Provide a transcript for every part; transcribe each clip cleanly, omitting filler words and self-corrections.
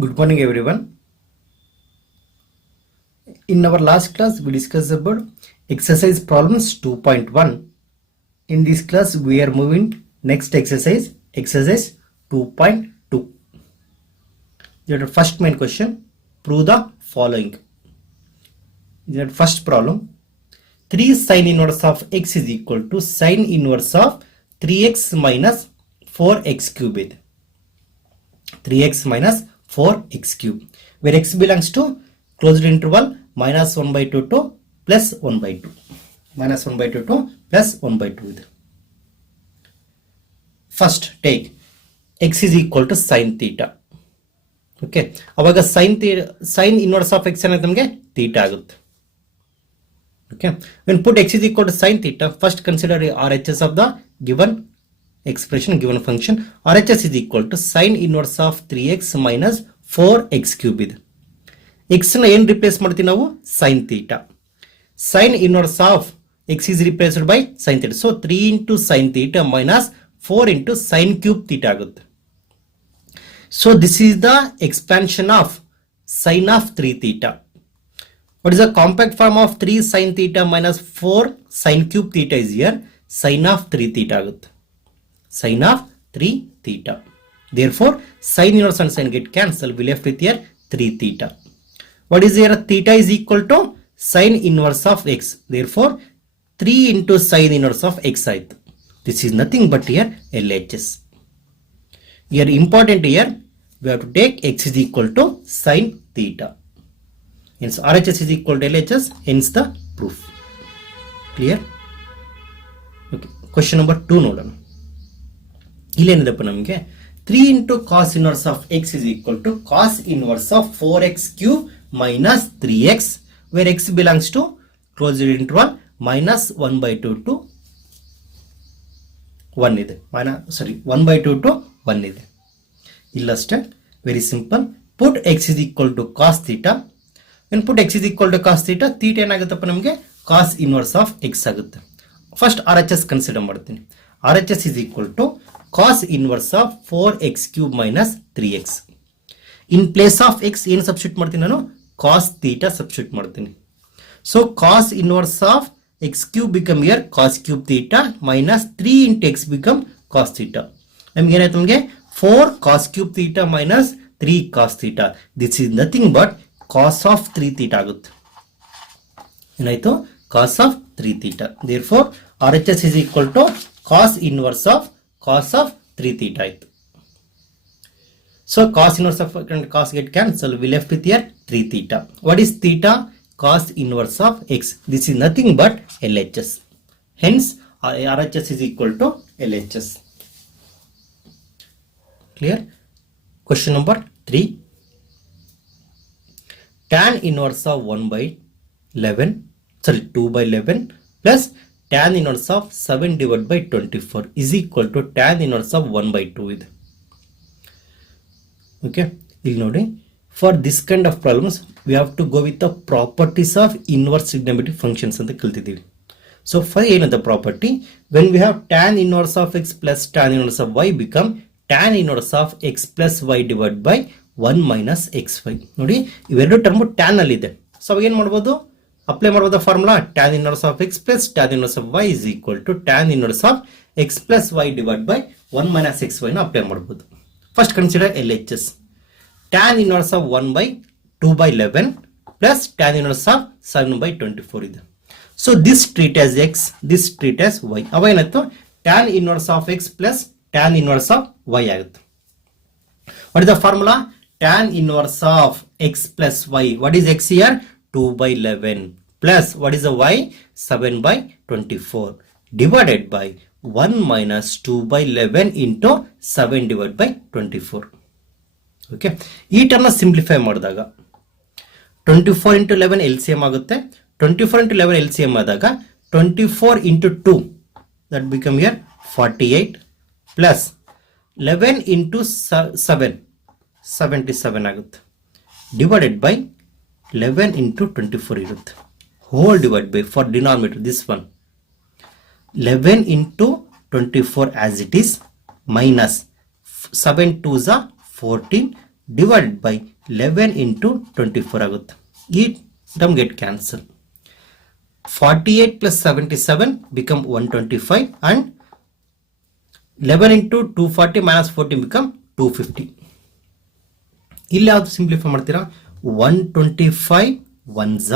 Good morning, everyone. In our last class, we discussed about exercise problems 2.1. In this class, we are moving next exercise, exercise 2.2. The first main question, prove the following. The first problem, 3 sine inverse of x is equal to sine inverse of 3x minus 4x cubed. 3x minus 4x cube, where x belongs to closed interval minus 1 by 2 to plus 1 by 2. Minus 1 by 2 to plus 1 by 2. First take x is equal to sine theta. Okay. Avaga sine inverse of x anadamge theta agutte. Okay. When put x is equal to sine theta, first consider RHS of the given expression, given function. RHS is equal to sine inverse of 3x minus 4x cubed. X na ಏನು replace ಮಾಡ್ತೀವಿ ನಾವು sin theta. Sin inverse of x is replaced by sin theta. So 3 into sin theta minus 4 into sin cube theta ಆಗುತ್ತೆ. So this is the expansion of sin of 3 theta. What is the compact form of 3 sin theta minus 4 sin cube theta is here? Sin of 3 theta ಆಗುತ್ತೆ. Sin of 3 theta. Therefore, sin inverse and sin get cancelled. We left with here 3 theta. What is here? Theta is equal to sin inverse of x. Therefore, 3 into sin inverse of x. This is nothing but here LHS. Here important here, we have to take x is equal to sin theta. Hence RHS is equal to LHS. Hence the proof. Clear? Okay. Question number 2 ನೋಡೋಣ. ಇಲ್ಲೇನಿದೆಪ್ಪ ನಮಗೆ 3 into cos inverse of x is equal to cos inverse of 4x cube minus 3x, where x belongs to closed interval minus 1 by 2 to 1 ಇದೆ. 1 by 2 to 1 ಇದೆ. ಇಲ್ಲಷ್ಟೇ, very simple. Put x is equal to cos theta. When put x is equal to cos theta, theta ಏನಾಗುತ್ತಪ್ಪ ನಮಗೆ cos inverse of x ಆಗುತ್ತೆ. First RHS consider ಮಾಡ್ತೀನಿ. RHS is equal to cos inverse of 4x cube minus 3x. In place of x ಏನು substitute ಮಾಡ್ತೀನಿ ನಾನು? Cos theta substitute ಮಾಡ್ತೀನಿ. So cos inverse of x cube become here cos cube theta minus 3 into x become cos theta. ನಮಗೆ ಏನಾಯ್ತು? ನಮಗೆ 4 cos cube theta minus 3 cos theta. This is nothing but cos of 3 theta ಆಗುತ್ತೆ. ಏನಾಯ್ತು? Cos of 3 theta. Therefore RHS is equal to cos inverse of cos of 3 theta ಆಯ್ತು. So cos inverse of cos get cancelled. We left with here 3 theta. What is theta? Cos inverse of x. This is nothing but LHS. Hence RHS is equal to LHS. Clear? Question number 3. Tan inverse of 1 by 2 by 11 plus tan inverse of 7 divided by 24 is equal to tan inverse of 1 by 2 ಇದೆ. Okay, ಇಲ್ಲಿ ನೋಡಿ, for this kind of problems we have to go with the properties of inverse trigonometric functions ಅಂತ ಕಲ್ತಿದ್ದೀವಿ. So for ಏನಂತ property, when we have tan inverse of x plus tan inverse of y become tan inverse of x plus y divided by 1 minus xy. ನೋಡಿ, ಇವೆರಡು term tan ಅಲ್ಲಿ ಇದೆ. So ಅವಾಗ ಏನು ಮಾಡ್ಬೋದು? ಅಪ್ಲೈ ಮಾಡಬಹುದು formula tan inverse of x plus tan inverse of y is equal to tan inverse of x plus y divided by 1 minus xy ನ apply ಮಾಡಬಹುದು. First consider LHS. Tan inverse of 1 by 2 by 11 plus tan inverse of 7 by 24 ಇದೆ. So this treat as x, this treat as y. ಅವ ಏನಾಯ್ತು? Tan inverse of x plus tan inverse of y ಆಗುತ್ತೆ. What is the formula? Tan inverse of x plus y. What is x here? 2 by 11 plus what is the y? 7 by 24 divided by 1 minus 2 by 11 into 7 divided by 24. Okay, ಈ term simplify ಮಾಡಿದಾಗ 24 into 11 LCM ಆಗುತ್ತೆ. 24 into 11 LCM ಆದಾಗ 24 into 2 that become here 48 plus 11 into 7 77 ಆಗುತ್ತೆ divided by 11 into 24 ಇರುತ್ತೆ. Whole divided by, for denominator this one, 11 into 24 as it is minus 7 2s are 14 divided by 11 into 24 ಆಗುತ್ತೆ. ಈ term get cancel. 48 plus 77 become 125 and 11 into 240 minus 14 become 250. ಇಲ್ಲಿ ಯಾವುದು simplify ಮಾಡ್ತೀರಾ 125 1s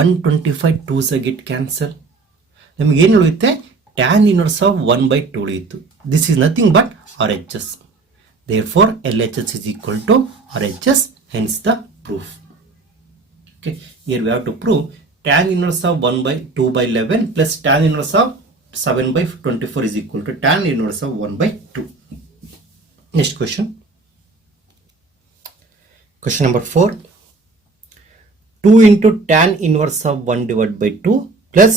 125 2s get cancel. ನಮಗೆ ಏನು ಉಳಿಯುತ್ತೆ tan inverse of 1 by 2 ಉಳಿಯಿತು. This is nothing but RHS. Therefore LHS is equal to RHS, hence the proof. Okay, here we have to prove tan inverse of 1 by 2 by 11 plus tan inverse of 7 by 24 is equal to tan inverse of 1 by 2. Next question. Question number 4. 2 into tan inverse of 1 divided by 2 plus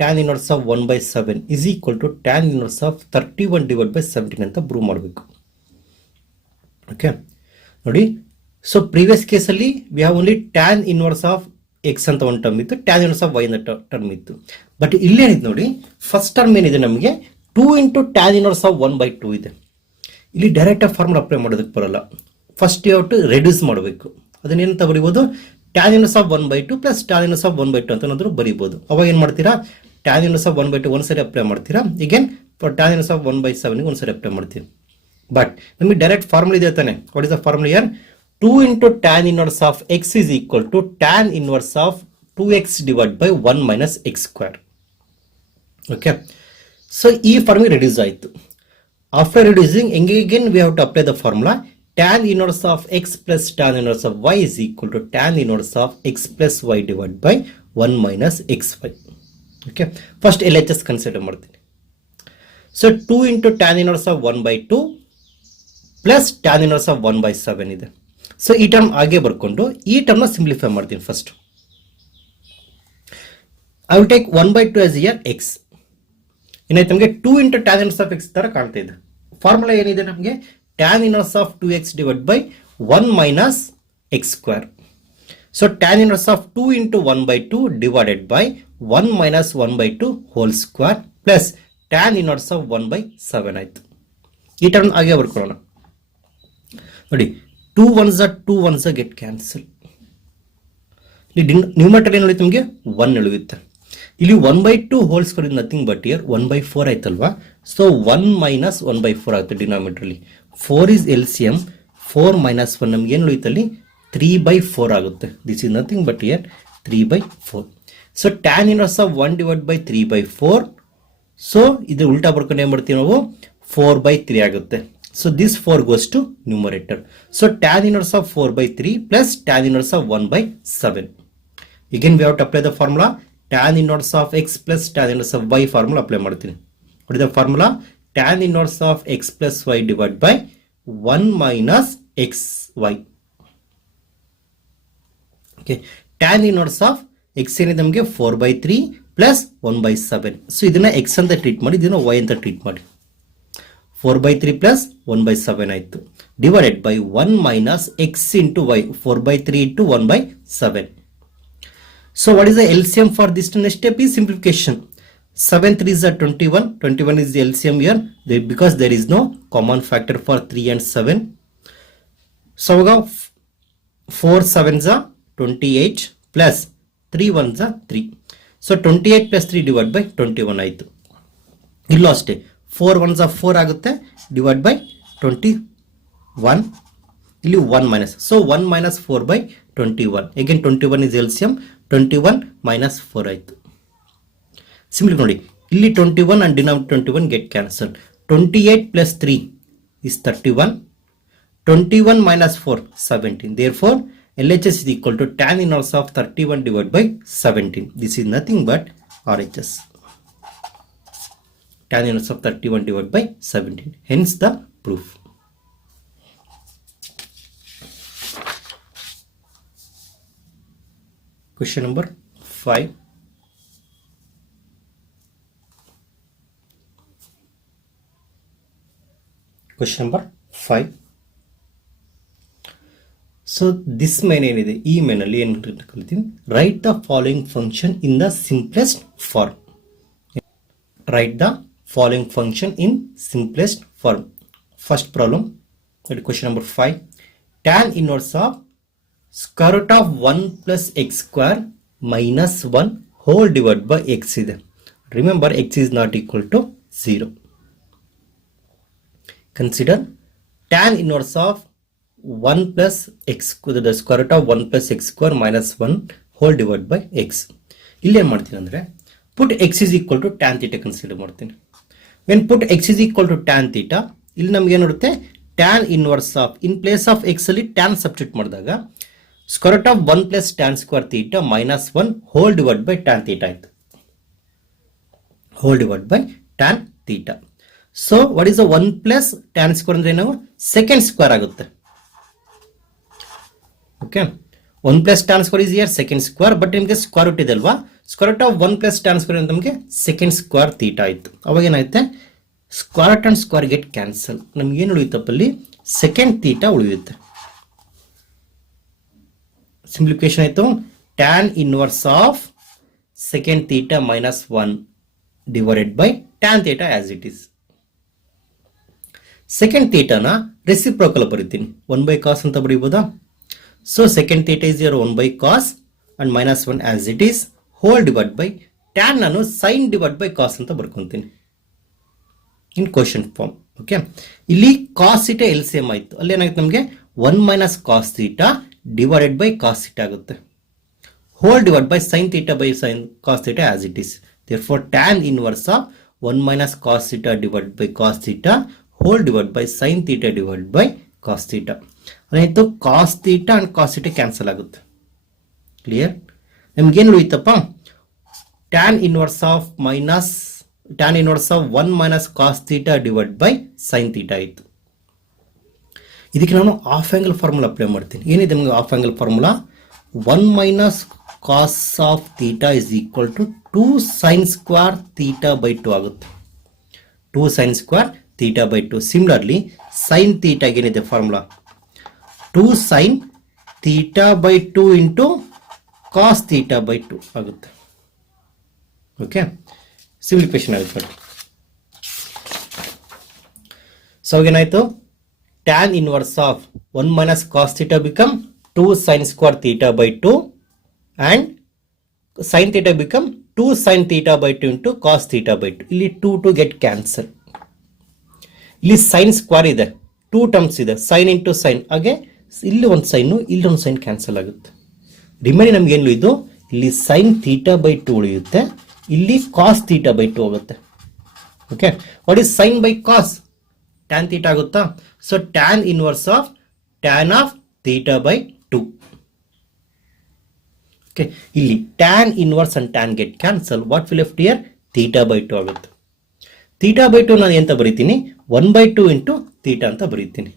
tan inverse of 1 by 7 is equal to tan inverse of 31 divided by 17 ಅಂತ prove ಮಾಡಬೇಕು. Okay ನೋಡಿ, so previous ಕೇಸಲ್ಲಿ we have only tan inverse of X ಅಂತ ಒಂದು term ಇತ್ತು, tan inverse of Y ಅಂತ term ಇತ್ತು. But ಇಲ್ಲೇನಿದೆ ನೋಡಿ, ಫಸ್ಟ್ ಟರ್ಮ್ ಏನಿದೆ ನಮಗೆ 2 into tan inverse of 1 by 2 ಇದೆ. ಇಲ್ಲಿ ಡೈರೆಕ್ಟ್ ಆಗಿ ಫಾರ್ಮುಲಾ ಅಪ್ಲೈ ಮಾಡೋದಕ್ಕೆ ಬರಲ್ಲ, first you have to reduce ಮಾಡಬೇಕು. ಅದನ್ನೇನಂತ ಬರೀಬೋದು, tan inverse of 1 by 2 plus tan inverse of 1 by 2 ಅಂತ ಏನಾದರೂ ಬರೀಬೋದು. ಅವಾಗ ಏನು ಮಾಡ್ತೀರಾ, ಟ್ಯಾನ್ ಇನ್ವರ್ಸ್ ಆಫ್ 1 by 2 ಒಂದ್ಸರಿ ಅಪ್ಲೈ ಮಾಡ್ತೀರಾ, ಈಗೇನ್ for tan inverse of 1 by 7 ಒಂದ್ಸರಿ ಅಪ್ಲೈ ಮಾಡ್ತೀವಿ. ಬಟ್ ನಮಗೆ ಡೈರೆಕ್ಟ್ ಫಾರ್ಮುಲಾ ಇದೆ ತಾನೆ. What is the formula here? 2 into tan inverse of x is equal to tan inverse of 2x divided by 1 minus x square. Okay, so ಈ formula reduce ಆಯಿತು. After reducing again we have to apply the formula tan inverse of x plus tan inverse of y is equal to tan inverse of x plus y divided by 1 minus xy. Okay, first LHS consider ಮಾಡ್ತೀನಿ. So 2 into tan inverse of 1 by 2 plus tan inverse of 1 by 7 ಇದೆ. So ಈ term ಹಾಗೆ ಬರ್ಕೊಂಡು ಈ ಟರ್ಮ್ನ simplify ಮಾಡ್ತೀನಿ. First I will take 1 by 2 as year X. ಏನಾಯ್ತು ನಮಗೆ 2 into tan inverse of X ತರ ಕಾಣ್ತಾ ಇದೆ. ಫಾರ್ಮುಲಾ ಏನಿದೆ ನಮಗೆ, tan inverse of 2x divide by 1 minus X square. So tan inverse of 2 into 1 by 2 divided by 1 minus 1 by 2 whole square plus tan inverse of 1 by 7 ಆಯ್ತು. ಈ term ಹಾಗೆ ಬರ್ಕೊಳ್ಳೋಣ ನೋಡಿ. 2 1s get cancel. ಇಲ್ಲಿ numerator ಏನು ಉಳಿಯುತ್ತೆ ನಮಗೆ 1 ಉಳಿಯುತ್ತೆ. ಇಲ್ಲಿ 1 by 2 whole square is nothing but year 1 by 4 ಆಯ್ತಲ್ವಾ. ಸೊ 1 ಮೈನಸ್ 1 by 4 ಆಗುತ್ತೆ ಡಿನಾಮಿನೇಟರ್. 4 is LCM, 4 minus 1 ನಮ್ಗೆ ಏನು ಉಳಿಯುತ್ತೆ ಅಲ್ಲಿ 3 by 4 ಆಗುತ್ತೆ. This is nothing but year 3 by 4. So tan inverse of 1 divided by 3 by 4. So ಇದು ಉಲ್ಟಾ ಬರ್ಕೊಂಡು ಏನು ಮಾಡ್ತೀವಿ ನಾವು, 4 by 3 ಆಗುತ್ತೆ. So this 4 goes to numerator. So tan inverse of 4 by 3 plus tan inverse of 1 by 7. Again we have to apply the formula tan inverse of x plus tan inverse of y formula apply ಮಾಡ್ತೀನಿ. What is the formula? Tan inverse of x plus y divided by 1 minus xy. Okay, tan inverse of x ಏನಿದೆ ನಮಗೆ 4 by 3 plus 1 by 7. So ಇದನ್ನ x ಅಂತ treat ಮಾಡಿ, ಇದನ್ನ y ಅಂತ treat ಮಾಡಿ. 4 by 3 plus 1 by 7 ಆಯಿತು, divided by 1 minus x into y, 4 by 3 into 1 by 7. So what is the LCM for this? Next step is simplification. 7 3s are 21. 21 is the LCM here because there is no common factor for 3 and 7. So 4 7s are 28 plus 3 1s are 3. So 28 plus 3 divided by 21 ಆಯಿತು. ಇಲ್ಲೂ ಅಷ್ಟೇ 4 1s are 4 ಆಗುತ್ತೆ, divide by 21. ಇಲ್ಲಿ 1 minus, so 1 minus 4 by 21. Again 21 is LCM, 21 minus 4 ಆಯಿತು. Simply ನೋಡಿ, ಇಲ್ಲಿ 21 and denominator 21 get cancelled. 28 plus 3 is 31. 21 minus 4 17. Therefore LHS is equal to tan inverse of 31 divided by 17. This is nothing but RHS. Tan inverse of 31 divided by 17. Hence the proof. Question number 5. Question number 5. So this main ಏನಿದೆ, ಈ main ಅಲ್ಲಿ ಏನು ಕಲಿತೀವಿ, write the following function in the simplest form. Write the following function in simplest form. First problem, that is question number 5. tan inverse of square root of 1 plus x square minus 1 whole divided by x ಇದೆ. Remember x is not equal to 0. Consider tan inverse of 1 plus x, the square root of 1 plus x square minus 1 whole divided by x. ಇಲ್ಲಿ ಏನು ಮಾಡ್ತೀನಿ ಅಂದರೆ put x is equal to tan theta consider ಮಾಡ್ತೀನಿ. when put x is equal to tan theta, ಇಲ್ಲಿ ನಮ್ಗೆ ಏನು ಬರುತ್ತೆ tan inverse of, in place of x ಅಲ್ಲಿ tan substitute ಮಾಡಿದಾಗ square root of 1 plus tan square theta minus 1 whole divided by tan theta ಆಯ್ತು. whole divided by tan theta. So what is the 1 plus tan square ಅಂದ್ರೆ ನಾವು secant square ಆಗುತ್ತೆ. Okay, 1 plus tan square is here secant square, but ನಿಮಗೆ square root ಇದೆ ಅಲ್ವಾ, square root of 1 plus tan square ಅಂತ ನಮಗೆ secant square theta ಆಯ್ತು. ಅವಾಗ ಏನಾಗುತ್ತೆ, square root and square get cancel, ನಮ್ಗೆ ಏನು ಉಳಿಯುತ್ತಪ್ಪ ಅಲ್ಲಿ secant theta ಉಳಿಯುತ್ತೆ. ಸಿಂಪ್ಲಿಫಿಕೇಶನ್ ಆಯಿತು, tan inverse of secant theta minus 1 divided by tan theta as it is. secant theta ನ ರೆಸಿಪ್ರೋಕಲ್ ಬರೀತೀನಿ, 1 by cos ಅಂತ ಬರೀಬೋದಾ. So secant theta is your 1 by cos and minus 1 as it is whole divided by tan ನಾನು sin divided by cos ಅಂತ ಬರ್ಕೊಂತೀನಿ in question form. Okay, ಇಲ್ಲಿ cos theta LCM ಆಯಿತು, ಅಲ್ಲಿ ಏನಾಗುತ್ತೆ ನಮಗೆ 1 minus cos theta divided by cos theta ಆಗುತ್ತೆ, whole divided by sin theta by sin cos theta as it is. Therefore tan inverse of 1 minus cos theta divided by cos theta whole divided by sin theta divided by cos theta. ಅದಾಯಿತು, cos theta and cos theta cancel ಆಗುತ್ತೆ. Clear, ನಮ್ಗೇನು ಉಳಿತಪ್ಪ, tan inverse of 1 minus cos theta divided by sin theta ಆಯಿತು. ಇದಕ್ಕೆ ನಾನು half angle formula apply ಮಾಡ್ತೀನಿ. ಏನಿದೆ ನಮಗೆ half angle formula, 1 minus cos of theta is equal to 2 sin square theta by 2 ಆಗುತ್ತೆ. 2 sin square theta by 2. Similarly sin theta ಏನಿದೆ formula, 2 sin theta by 2 into cos theta by 2 ಆಗುತ್ತೆ. Okay, simplification ಆಗುತ್ತೆ. So ಏನಾಯಿತು, tan inverse of 1 minus cos theta become 2 sin square theta by 2 and sin theta become 2 sin theta by 2 into cos theta by 2. ಇಲ್ಲಿ 2 to get cancel. ಇಲ್ಲಿ sin square ಇದೆ, 2 terms ಇದೆ, sin into sin, ಹಾಗೆ ಇಲ್ಲಿ ಒಂದು sign ಇಲ್ಲಿ ಒಂದು sine cancel ಆಗುತ್ತೆ. ರಿಮೈನಿಂಗ್ ನಮ್ಗೆ ಏನು ಇದು, ಇಲ್ಲಿ sin theta by 2 ಉಳಿಯುತ್ತೆ, ಇಲ್ಲಿ cos theta by 2 ಆಗುತ್ತೆ. Okay, what is sin by cos, tan theta ಆಗುತ್ತಾ. So tan inverse of tan of theta by 2. Okay, ಇಲ್ಲಿ tan inverse and tan get cancel, what will left here, theta by 2 ಆಗುತ್ತೆ. theta by 2 ನಾನು ಎಂತ ಬರೀತೀನಿ, 1 by 2 into theta ಅಂತ ಬರೀತೀನಿ.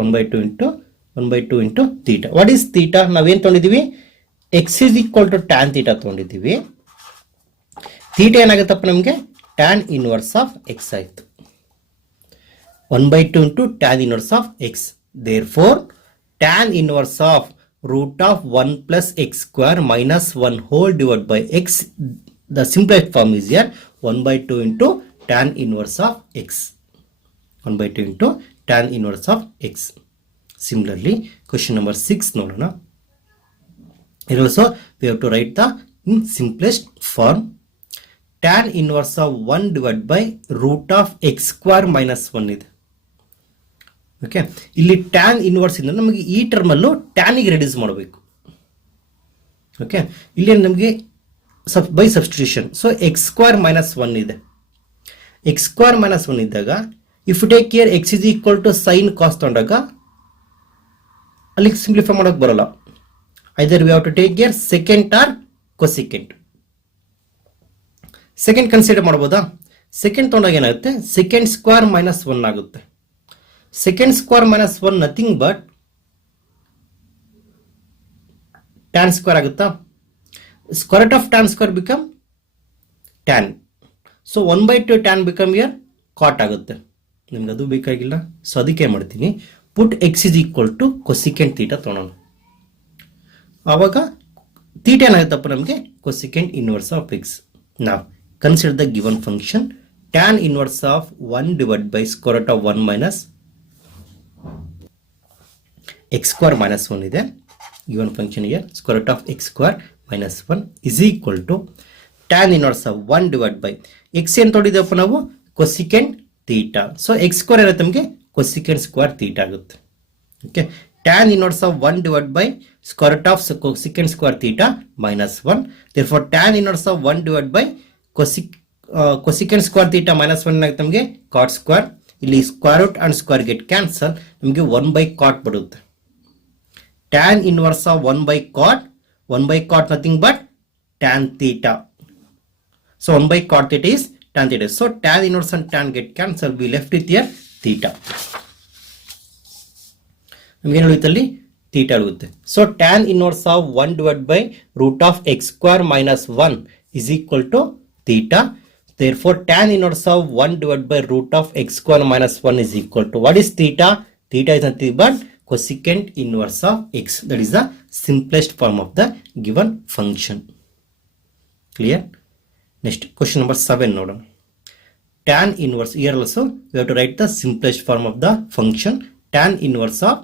1 by 2 into theta. What is theta, ನಾವೇನು ತೊಗೊಂಡಿದ್ದೀವಿ, x is equal to tan theta ತೊಗೊಂಡಿದ್ದೀವಿ. theta ಏನಾಗುತ್ತಪ್ಪ ನಮಗೆ tan inverse of x ಆಯಿತು. 1 by 2 into tan inverse of x. Therefore tan inverse of root of 1 plus x square minus 1 whole divided by x, the simplest form is here 1 by 2 into tan inverse of x. 1 by 2 into tan inverse of x. Similarly question number 6 ನೋಡೋಣ. Here also we have to write the in simplest form, tan inverse of 1 divided by root of x square minus 1 ಇದೆ. Okay, ಇಲ್ಲಿ tan inverse ಇಂದ ನಮಗೆ ಈ ಟರ್ಮಲ್ಲೂ ಟ್ಯಾನಿಗೆ reduce ಮಾಡಬೇಕು. Okay, ಇಲ್ಲಿ ನಮಗೆ by substitution, so X square minus 1 ಇದೆ. X square minus 1 ಇದ್ದಾಗ if you take care X is equal to sine cos ತೊಗೊಂಡಾಗ ಅಲ್ಲಿ ಸಿಂಪ್ಲಿಫೈ ಮಾಡೋಕೆ ಬರೋಲ್ಲ. Either we have to take care secant or cosecant. Secant consider ಮಾಡ್ಬೋದಾ, secant ತೊಗೊಂಡಾಗ ಏನಾಗುತ್ತೆ, second square minus 1 ಆಗುತ್ತೆ. secant square minus 1 nothing but tan square ಆಗುತ್ತಾ. square root of tan square become tan. so 1 by 2 tan become here cot ಆಗುತ್ತೆ. ನಿಮ್ಗೆ ಅದು ಬೇಕಾಗಿಲ್ಲ, so ಅದಕ್ಕೆ ಏನು ಮಾಡ್ತೀನಿ, put x is equal to cosecant theta ತೊಗೊಳೋಣ. ಆವಾಗ theta ಏನಾಗುತ್ತಪ್ಪ ನಮಗೆ cosecant inverse of x. now consider the given function, tan inverse of 1 divided by square root of 1 minus x square minus 1 ಇದೆ. Given function here square root of x square minus 1 is equal to tan inverse of 1 divide by x ಏನು ತೊಗೊಂಡಿದ್ದೇವಪ್ಪ ನಾವು cosecant theta. So X square ಇರುತ್ತೆ ನಮಗೆ cosecant square theta ಆಗುತ್ತೆ. Okay, tan inverse of 1 divide by square root of cosecant square theta minus 1. Therefore tan inverse of 1 divide by cosecant square theta minus 1 ಆಗುತ್ತೆ ನಮಗೆ cot square. ಇಲ್ಲಿ square root and square get cancel, ನಮಗೆ 1 by cot ಬರುತ್ತೆ. Tan inverse of 1 by cot nothing but tan theta. So 1 by cot theta is tan theta. So tan inverse and tan get cancelled. We left with here theta. ನಮಗೆ ಏನು ಉಳಿತಲ್ಲಿ theta ಉಳಿಯುತ್ತೆ. So tan inverse of 1 divided by root of x square minus 1 is equal to theta. Therefore tan inverse of 1 divided by root of x square minus 1 is equal to what is theta? Theta is nothing but cosecant inverse of x. That is the simplest form of the given function. Clear? Next question number 7 ನೋಡೋಣ. Tan inverse, here also we have to write the simplest form of the function. Tan inverse of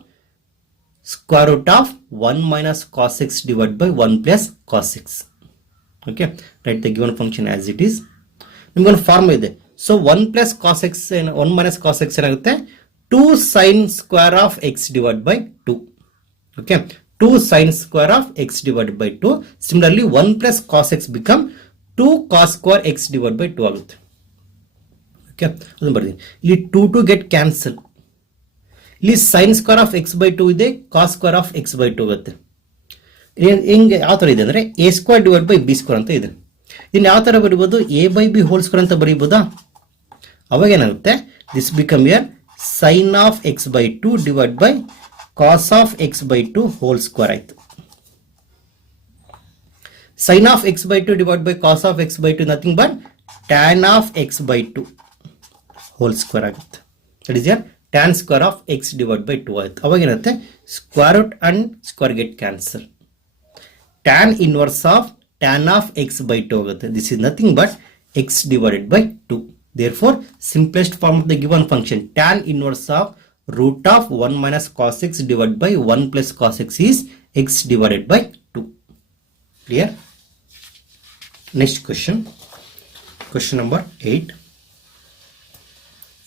square root of 1 minus cos x divided by 1 plus cos x. Okay, write the given function as it is. ನಿಮಗೆ ಒಂದು form ಇದೆ. So 1 plus cos x 1 minus cos x ಏನಾಗುತ್ತೆ 2 sin square of x divided by 2. Okay, 2 sin square of x divided by 2. Similarly 1 plus cos x become 2 cos square x divided by 2 ಆಗುತ್ತೆ. Okay, ಅದನ್ನು ಬರ್ತೀನಿ. ಇಲ್ಲಿ 2 get cancel. ಇಲ್ಲಿ sin square of x by 2 ಇದೆ, cos square of x by 2 ಆಗುತ್ತೆ. ಹೆಂಗೆ ಯಾವ ಥರ ಇದೆ ಅಂದರೆ a square divided by b square ಅಂತ ಇದೆ. ಇನ್ನು ಯಾವ ಥರ ಬರೀಬೋದು a by b whole square ಅಂತ ಬರೀಬೋದಾ? ಅವಾಗ ಏನಾಗುತ್ತೆ this become your sin of x by 2 divided by cos of x by 2 whole square ಆಯಿತು. Sin of x by 2 divided by cos of x by 2 nothing but tan of x by 2 whole square ಆಗುತ್ತೆ. That is your tan square of x divided by 2 ಆಯಿತು. ಅವಾಗ ಏನಾಗುತ್ತೆ square root and square get cancel. Tan inverse of tan of x by 2 ಆಗುತ್ತೆ. This is nothing but x divided by 2. Therefore simplest form of the given function tan inverse of root of 1 minus cos x divided by 1 plus cos x is x divided by 2. Clear? Next question, question number 8.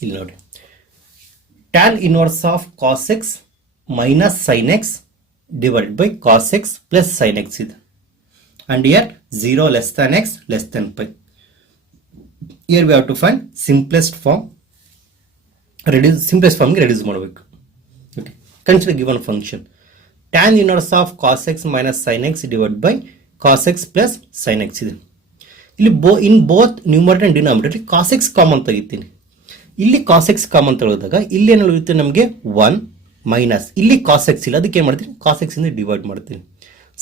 ಇಲ್ಲಿ ನೋಡಿ, tan inverse of cos x minus sin x divided by cos x plus sin x ಇದೆ. And here 0 less than x less than pi. Here we have to find simplest form. Simplest form ಗೆ reduce ಮಾಡಬೇಕು. Okay, consider given function tan inverse of cos x minus sin x divided by cos x plus sin x ಇದೆ. ಇಲ್ಲಿ in both numerator and denominator cos x common ತೆಗಿತೀನಿ. ಇಲ್ಲಿ cos x common ತೆಗೆದಾಗ ಇಲ್ಲಿ ಏನು ಉಳಿಯುತ್ತೆ ನಮಗೆ 1 ಮೈನಸ್ ಇಲ್ಲಿ cos x ಇಲ್ಲ, ಅದಕ್ಕೆ ಏನು ಮಾಡ್ತೀನಿ cos x ಇಂದ ಡಿವೈಡ್ ಮಾಡ್ತೀನಿ.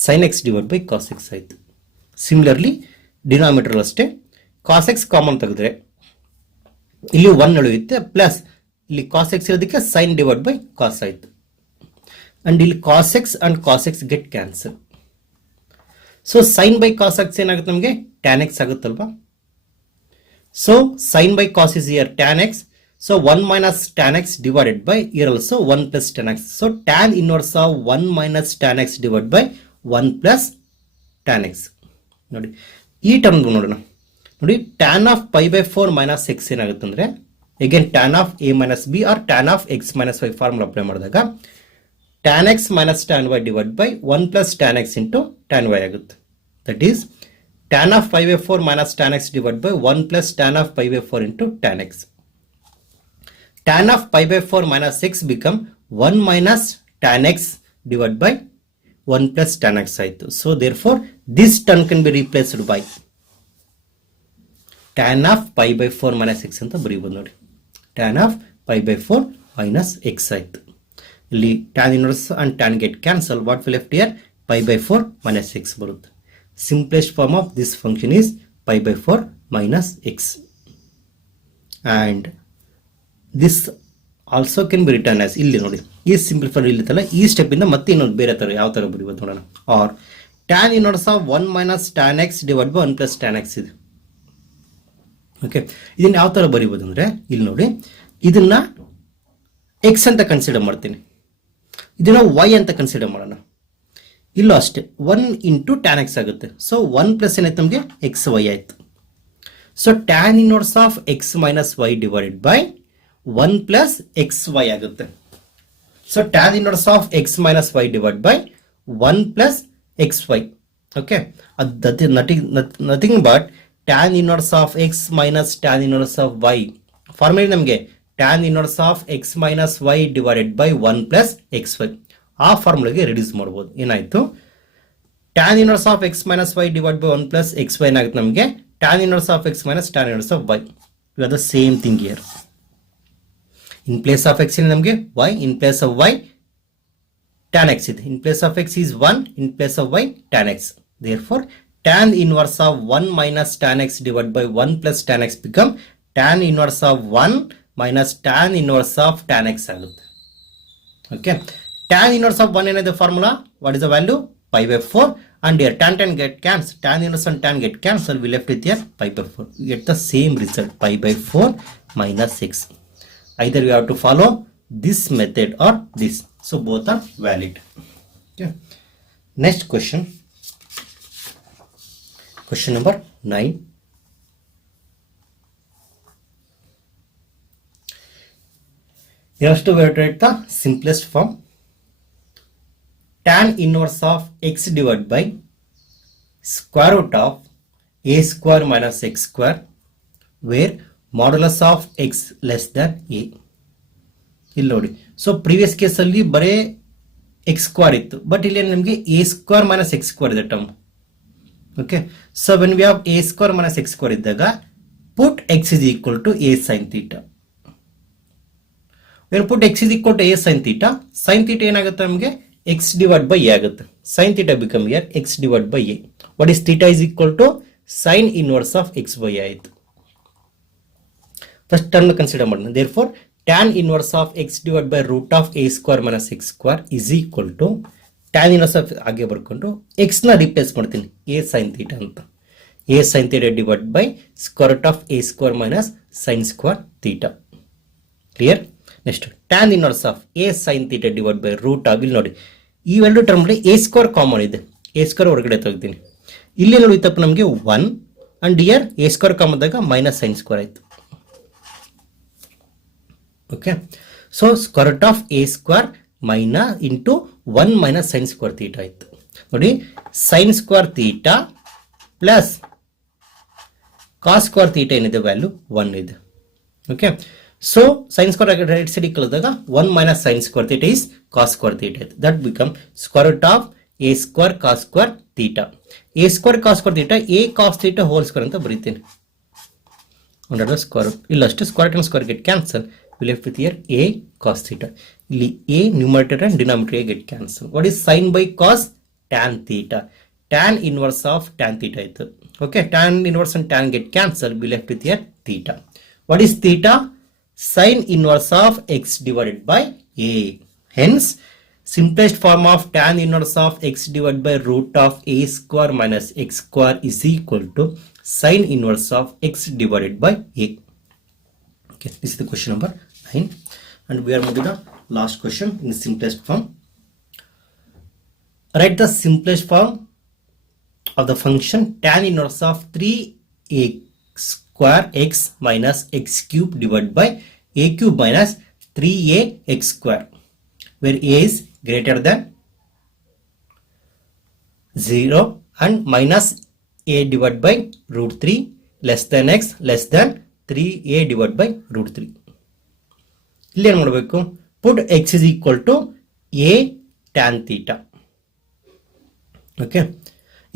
sin x divide by cos x ಆಯಿತು. ಸಿಮಿಲರ್ಲಿ ಡಿನಾಮಿನೇಟರ್ ಅಷ್ಟೇ cos x ಕಾಮನ್ ತೆಗೆದ್ರೆ ಇಲ್ಲಿ 1 ಉಳಿಯುತ್ತೆ ಪ್ಲಸ್ ಇಲ್ಲಿ cos x ಇರೋದಕ್ಕೆ sin ಡಿವೈಡ್ ಬೈ cos ಆಯಿತು. ಅಂಡ್ ಇಲ್ಲಿ cos x and cos x get cancel. So sin by cos x ಏನಾಗುತ್ತೆ ನಮಗೆ tan x ಆಗುತ್ತಲ್ವಾ. So sin by cos is here tan x. So 1 minus tan x divided by here also 1 plus tan x. So tan inverse of 1 minus tan x divided by 1 plus tan x. ನೋಡಿ ಈ term ನೋಡೋಣ. ನೋಡಿ tan of pi by 4 minus x ಏನಾಗುತ್ತೆ ಅಂದರೆ again tan of a minus b or tan of x minus y formula apply ಮಾಡಿದಾಗ tan x minus tan y divided by 1 plus tan x into tan y ಆಗುತ್ತೆ. That is tan of pi by 4 minus tan x divided by 1 plus tan of pi by 4 into tan x. Tan of pi by 4 minus x become 1 minus tan x divided by 1 plus tan x ಆಯಿತು. So therefore this term can be replaced by tan of pi by 4 minus x ಅಂತ ಬರೀಬಹುದು ನೋಡಿ. tan of pi by 4 minus x ಆಯಿತು. ಇಲ್ಲಿ tan inverse and tan get cancel. What we left here pi by 4 minus x ಬರುತ್ತೆ. Simplest form of this function is pi by 4 minus x. And this also can be written as ಇಲ್ಲಿ ನೋಡಿ ಈ simplified ಇಲ್ಲಿತ್ತಲ್ಲ ಈ step ಇಂದ ಮತ್ತೆ ಇನ್ನೊಂದು ಬೇರೆ ತರ ಯಾವ ತರ ಬರೀಬಹುದು ನೋಡೋಣ. Or tan inverse of 1 minus tan x divided by 1 plus tan x ಇದೆ. ಓಕೆ, ಇದನ್ನ ಯಾವ ತರ ಬರೀಬಹುದು ಅಂದ್ರೆ ಇಲ್ಲಿ ನೋಡಿ ಇದನ್ನ x ಅಂತ ಕನ್ಸಿಡರ್ ಮಾಡ್ತೀನಿ. ಇದನ್ನ y ಅಂತ ಕನ್ಸಿಡರ್ ಮಾಡೋಣ. ಇಲ್ಲೂ ಅಷ್ಟೇ 1 ಇಂಟು ಟ್ಯಾನ್ ಎಕ್ಸ್ ಆಗುತ್ತೆ. ಸೊ 1 ಪ್ಲಸ್ ಏನಾಯ್ತು ನಮಗೆ ಎಕ್ಸ್ ವೈ ಆಯ್ತು. So tan inverse of X minus Y divided by 1 plus X Y ಆಗುತ್ತೆ. So tan inverse of X minus Y divide by 1 plus X Y. Okay, ಅದು nothing but tan inverse of X minus tan inverse of Y. Formula ನಮಗೆ tan inverse of X minus Y divided by 1 plus X Y. ಆ ಫಾರ್ಮುಲಾಗೆ reduce ಮಾಡ್ಬೋದು. ಏನಾಯ್ತು, tan inverse of X minus Y divide by 1 plus X Y ಏನಾಗುತ್ತೆ ನಮಗೆ tan inverse of X minus tan inverse of Y. You are the same thing here. In place of X ನಮಗೆ Y, in place of Y tan x ಇದೆ. In place of x is 1, in place of y tan x. Therefore, tan inverse of 1 minus tan x divided by 1 plus tan x become tan inverse of 1 minus tan inverse of tan x ಆಗುತ್ತೆ. Okay, tan inverse of 1 ಏನಿದೆ formula, what is the value? Pi by 4, and here tan get cancelled, tan inverse and tan get cancelled, we left with here pi by 4. We get the same result, pi by 4 minus 6. Either we have to follow this method or this. So both are valid. Okay. Next question. Question number 9. You have to evaluate the simplest form. Tan inverse of x divided by square root of a square minus x square, where modulus of x less than a. ಇಲ್ಲಿ ನೋಡಿ, so previous ಕೇಸಲ್ಲಿ ಬರೇ X square ಇತ್ತು, but ಇಲ್ಲಿ ನಮಗೆ A square minus X square ಇದೆ term. Okay, so when we have A square minus X square ಇದ್ದಾಗ put X is equal to A sine theta. When put X is equal to A sine theta, sine theta ಏನಾಗುತ್ತೆ ನಮಗೆ X divide by A ಆಗುತ್ತೆ. Sine theta become here X divide by A. What is theta is equal to sine inverse of X by A ಆಯಿತು. First term consider ಮಾಡೋಣ. Therefore tan inverse of x divided by root of a square minus x square is equal to tan inverse of ಹಾಗೆ ಬರ್ಕೊಂಡು x ನ replace ಮಾಡ್ತೀನಿ a sin theta ಅಂತ. a sin theta divided by square root of a square minus sin square theta. Clear? Next, tan inverse of a sin theta divided by root of, ಇಲ್ಲಿ ನೋಡಿ ಇವೆರಡು term ಅಲ್ಲಿ a square common ಇದೆ, a square ಹೊರಗಡೆ ತೆಗೆತೀನಿ. ಇಲ್ಲಿ ನೋಡಿ ತಪ್ಪ ನಮಗೆ 1 and here a square common ಆದಾಗ ಮೈನಸ್ sin square ಆಯ್ತು. Okay, so square root of a square minus into 1 minus sin square theta ಆಯ್ತು. ನೋಡಿ sin square theta plus cos square theta ಏನಿದೆ ವ್ಯಾಲ್ಯೂ 1 ಇದೆ. Okay, so sin square right side ಕಳೆದಾಗ 1 minus sin square theta is cos square theta ಆಯ್ತು. That become square root of a square cos square theta. a square cos square theta a cos theta whole square ಅಂತ ಬರೀತೀನಿ. under the square root, ಇಲ್ಲ ಅಷ್ಟು square and square get cancel. We left with here a cos theta. ಇಲ್ಲಿ a numerator and denominator get cancel. What is sin by cos? Tan theta. Tan inverse of tan theta ಆಯ್ತು. Okay, tan inverse and tan get cancel. We left with here theta. What is theta? Sin inverse of x divided by a. Hence, simplest form of tan inverse of x divided by root of a square minus x square is equal to sin inverse of x divided by a. Okay, this is the question number 9, and we are moving to the last question in the simplest form. Write the simplest form of the function tan inverse of 3a square x minus x cube divided by a cube minus 3a x square, where a is greater than 0 and minus a divided by root 3 less than x less than 3a divided by root 3. ಇಲ್ಲಿ ಏನು ಮಾಡಬೇಕು, put x is equal to a tan theta. Okay,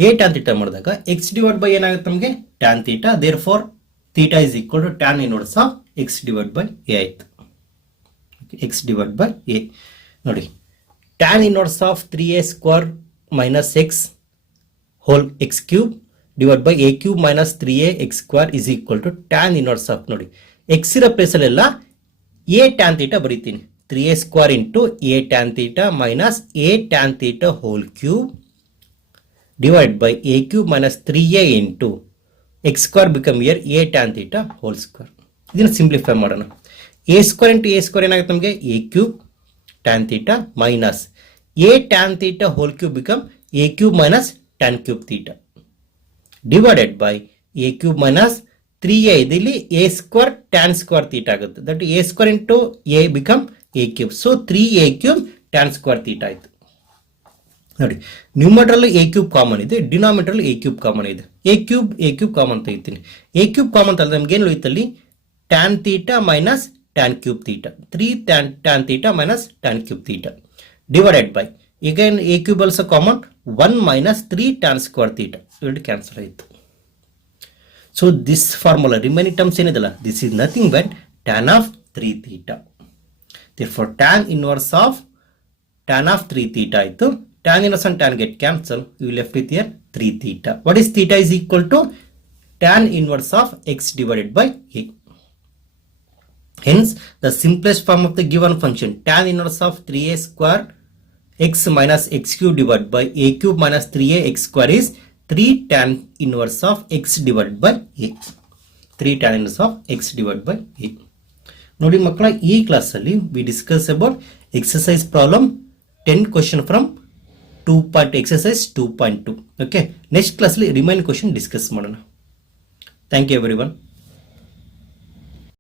a tan theta ಮಾಡಿದಾಗ x divided by ಏನಾಗುತ್ತೆ ನಮಗೆ tan theta. therefore theta is equal to tan inverse of x divided by a ಆಯ್ತು. x divided by a. ನೋಡಿ tan inverse of 3a square minus x whole x cube divided by a cube minus 3a x square is equal to tan inverse of, ನೋಡಿ x ಇರೋ place ಅಲ್ಲೆಲ್ಲ a tan theta ಬರೀತೀನಿ. 3a square into a tan theta minus a tan theta whole cube divided by a cube minus 3a into x square become here a tan theta whole square. ಇದನ್ನು simplify ಮಾಡೋಣ. a square into a square ಏನಾಗುತ್ತೆ ನಮಗೆ a cube tan theta minus a tan theta whole cube become a cube minus tan cube theta divided by a cube minus 3a ಇಲ್ಲಿ a square tan square theta ಆಗುತ್ತೆ. that a square into a become a cube. so 3a cube tan square theta ಆಯ್ತು. ನೋಡಿ numerator a cube common ಇದೆ, denominator a cube common ಇದೆ. a cube common ತೆಗಿತೀನಿ. a cube common ತಂದ್ರೆ ನಮ್ಗೆ ಏನು ಉಳಿಯುತ್ತಲ್ಲಿ tan theta minus tan cube theta 3 tan theta minus tan cube theta divided by again a cube also common 1 minus 3 tan square theta ಇದು cancel ಆಯಿತು. so this formula remaining terms ಏನಿದೆಲ್ಲ this is nothing but tan of 3 theta. therefore tan inverse of tan of 3 theta ಆಯಿತು. tan inverse and tan get cancelled. we left with here 3 theta. what is theta is equal to tan inverse of x divided by a. hence the simplest form of the given function tan inverse of 3a square x minus x cube divided by a cube minus 3a x square is 3 tan inverse of x divided by a. 3 tan inverse of x divided by a. ನೋಡಿ ಮಕ್ಕಳ ಈ ಕ್ಲಾಸಲ್ಲಿ we discuss about exercise problem 10 question from 2 exercise 2.2. okay, next class ಲಿ remain question discuss ಮಾಡೋಣ. Thank you everyone.